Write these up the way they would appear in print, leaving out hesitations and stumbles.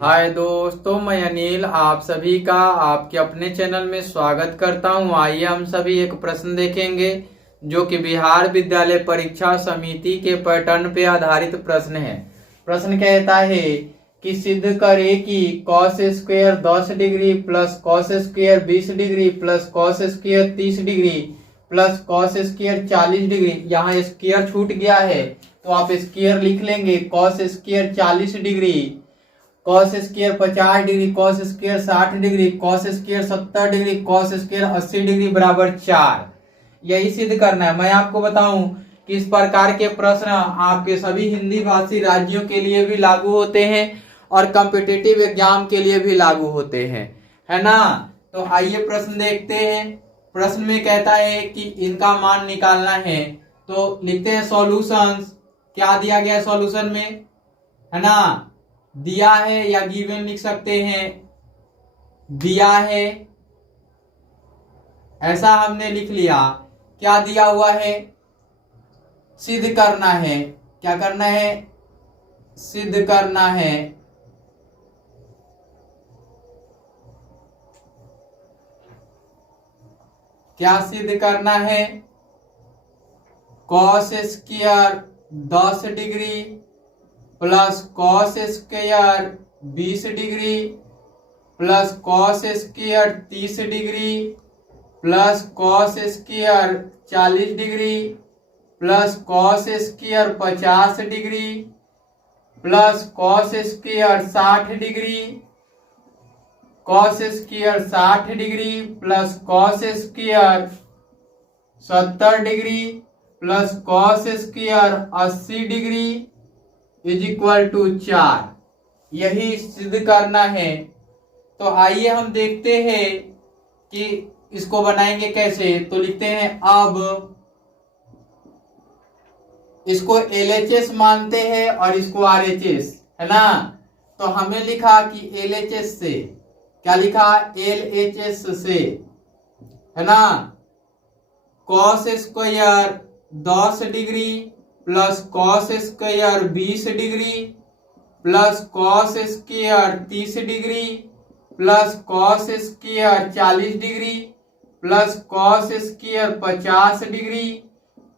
हाय दोस्तों, मैं अनिल आप सभी का आपके अपने चैनल में स्वागत करता हूं। आइए हम सभी एक प्रश्न देखेंगे जो कि बिहार विद्यालय परीक्षा समिति के पैटर्न पे आधारित प्रश्न है। प्रश्न कहता है कि सिद्ध करे कि cos square 10 degree plus cos square 20 degree plus cos square 30 degree plus cos square 40 degree. यहाँ स्क्वायर छूट गया है तो आप स्क्वायर लिख लेंगे। Cos square 40 degree, cos square 50 degree, cos square 60 degree, cos square 70 degree, cos square 80 degree बराबर 4। यही सिद्ध करना है। मैं आपको बताऊं कि इस प्रकार के प्रश्न आपके सभी हिंदी भाषी राज्यों के लिए भी लागू होते हैं और कॉम्पिटिटिव एग्जाम के लिए भी लागू होते हैं, है ना। तो आइए प्रश्न देखते हैं। प्रश्न में कहता है कि इनका मान निकालना है, तो लिखते हैं सॉल्यूशंस। क्या दिया गया सॉल्यूशन में, है ना, दिया है या गिवन लिख सकते हैं। दिया है ऐसा हमने लिख लिया। क्या दिया हुआ है, सिद्ध करना है। क्या करना है, सिद्ध करना है। क्या सिद्ध करना है, cos square 10 degree plus cos square 20 degree plus cos square 30 degree plus cos square 40 degree plus cos square 50 degree plus cos square 60 degree, cos square 60 degree plus cos square 70 degree plus cos square 80 degree is equal to 4। यही सिद्ध करना है। तो आइए हम देखते हैं कि इसको बनाएंगे कैसे। तो लिखते हैं, अब इसको LHS मानते हैं और इसको RHS, है ना। तो हमने लिखा कि LHS से, क्या लिखा, LHS से, है ना, cos square 10 degree plus cos square 20 degree plus cos square 30 degree plus cos square 40 degree plus cos square 50 degree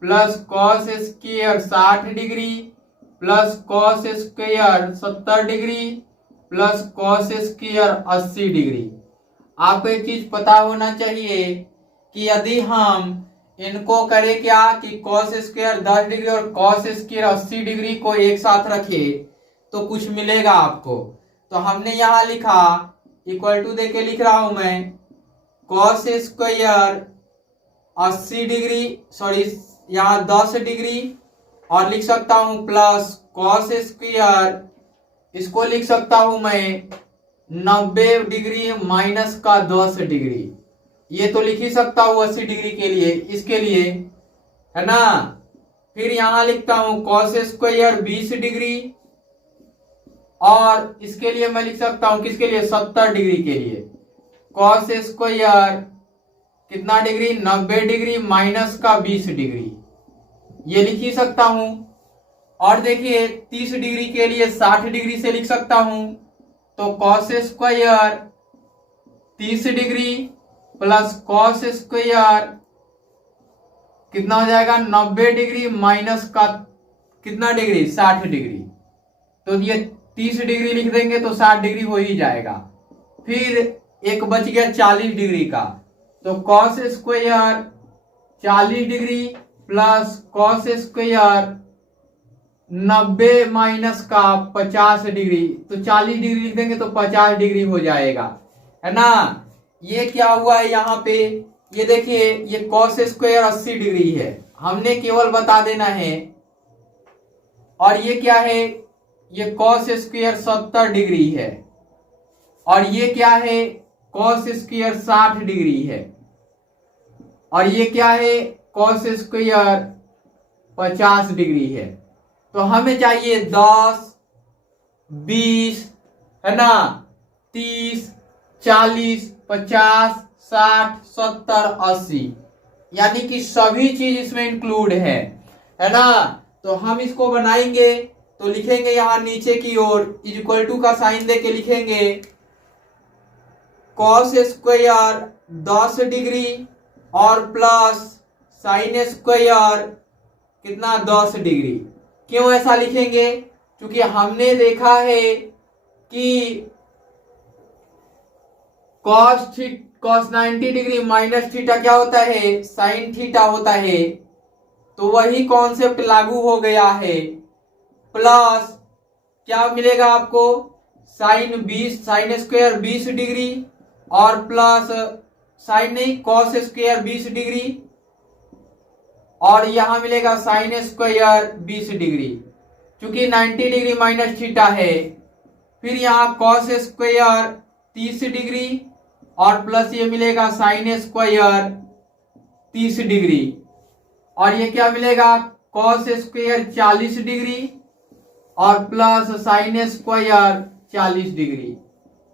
plus cos square 60 degree plus cos square 70 degree plus cos square 80 degree. आपको एक चीज पता होना चाहिए कि यदि हम इनको करें क्या कि कॉस स्क्वायर 10 डिग्री और कॉस स्क्वायर 80 डिग्री को एक साथ रखे तो कुछ मिलेगा आपको। तो हमने यहां लिखा, इक्वल टू देके लिख रहा हूं मैं, कॉस स्क्वायर 80 डिग्री, सॉरी यहां 10 डिग्री, और लिख सकता हूं प्लस कॉस स्क्वायर, इसको लिख सकता हूं मैं 90 डिग्री माइनस का 10 डिग्री। ये तो लिख ही सकता हूं 80 डिग्री के लिए, इसके लिए, है ना। फिर यहां लिखता हूं कॉस स्क्वायर 20 डिग्री और इसके लिए मैं लिख सकता हूं किसके लिए, 70 डिग्री के लिए, कॉस स्क्वायर कितना डिग्री, 90 डिग्री माइनस का 20 डिग्री, ये लिख ही सकता हूं। और देखिए 30 डिग्री के लिए 60 डिग्री से लिख सकता हूं। तो cos square 30 degree plus cos square कितना हो जाएगा, 90 डिग्री माइनस का कितना डिग्री, 60 डिग्री। तो ये 30 डिग्री लिख देंगे तो 60 डिग्री हो ही जाएगा। फिर एक बच गया 40 डिग्री का, तो cos square 40 degree plus cos square 90 minus का 50 डिग्री, तो 40 डिग्री लिख देंगे तो 50 डिग्री हो जाएगा, है ना। ये क्या हुआ है यहाँ पे, ये देखिए ये कॉस स्क्वायर 80 डिग्री है, हमने केवल बता देना है। और ये क्या है, ये कॉस स्क्वायर 70 डिग्री है, और ये क्या है, कॉस स्क्वायर 60 डिग्री है, और ये क्या है, कॉस स्क्वायर 50 डिग्री है। तो हमें चाहिए 10, 20, है ना, 30, 40, 50, 60, 70, 80, यानी कि सभी चीज इसमें इंक्लूड है ना। तो हम इसको बनाएंगे तो लिखेंगे यहां नीचे की ओर इज इक्वल टू का साइन देके लिखेंगे कॉस स्क्वायर 10 डिग्री और प्लस साइन स्क्वायर कितना 10 डिग्री। क्यों ऐसा लिखेंगे? क्योंकि हमने देखा है कि कॉस 90 डिग्री माइनस थीटा क्या होता है? साइन थीटा होता है। तो वही कॉन्सेप्ट लागू हो गया है। प्लस क्या मिलेगा आपको? साइन स्क्वायर 20 डिग्री और प्लस साइन नहीं कॉस स्क्वायर 20 डिग्री और यहां मिलेगा साइन स्क्वायर 20 डिग्री। क्योंकि 90 डिग्री माइनस थीटा है, फिर यहां कॉस स्क्वायर 30 डिग्री और प्लस ये मिलेगा साइन स्क्वायर 30 डिग्री और ये क्या मिलेगा? कॉस स्क्वायर 40 डिग्री और प्लस साइन स्क्वायर 40 डिग्री।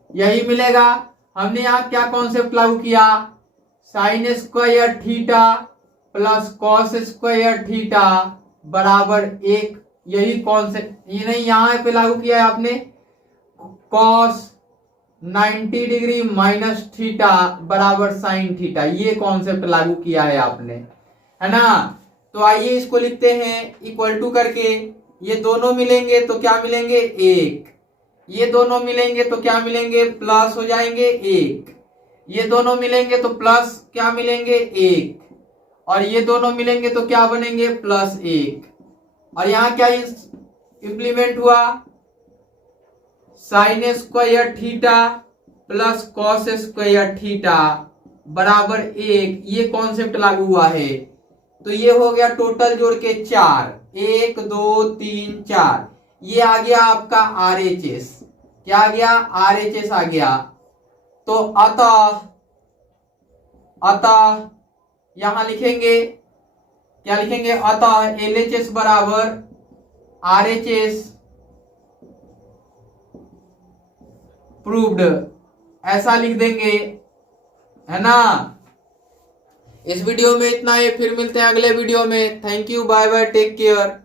यही मिलेगा। हमने यहां क्या कॉन्सेप्ट लागू किया? Sine square theta plus cos square theta बराबर 1। यही कॉन्सेप्ट ये नहीं यहां पे लागू किया है आपने। कॉस 90 डिग्री माइनस थीटा बराबर साइन थीटा, ये कॉन्सेप्ट लागू किया है आपने, है ना। तो आइए इसको लिखते हैं इक्वल टू करके। ये दोनों मिलेंगे तो क्या मिलेंगे? 1। ये दोनों मिलेंगे तो क्या मिलेंगे? प्लस हो जाएंगे 1। ये दोनों मिलेंगे तो प्लस क्या मिलेंगे? 1 और ये दोनों मिलेंगे तो क्या बनेंगे? प्लस 1। और यहां क्या इंप्लीमेंट हुआ? Sine square theta plus cos square theta बराबर 1, ये कॉन्सेप्ट लागू हुआ है। तो ये हो गया टोटल जोड़ के 4, 1 2 3 4। ये आ गया आपका RHS। क्या आ गया? RHS आ गया। तो अतः यहां लिखेंगे क्या लिखेंगे? अतः LHS बराबर RHS प्रूव्ड, ऐसा लिख देंगे, है ना। इस वीडियो में इतना ही, फिर मिलते हैं अगले वीडियो में। Thank you, bye bye, take care.